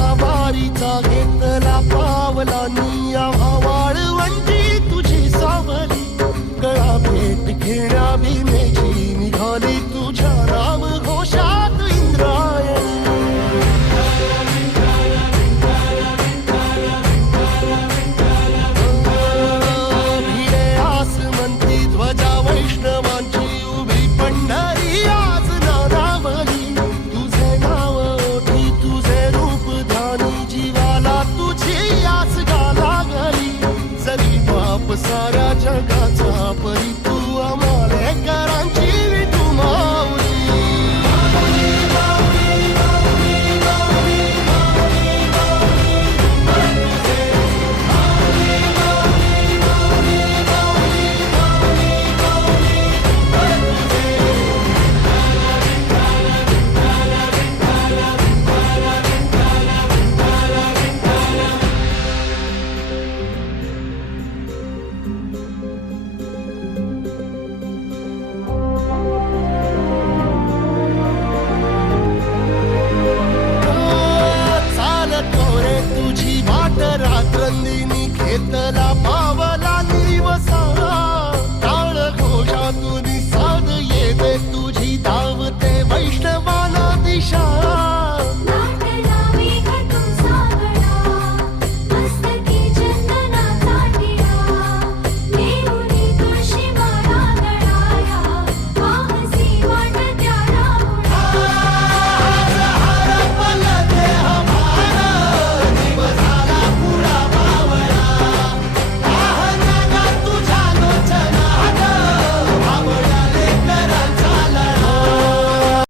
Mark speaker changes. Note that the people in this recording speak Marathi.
Speaker 1: सवारीचा घेतला पावलानी आवाळ वंटी तुझी सावली. गळा भेट घेण्या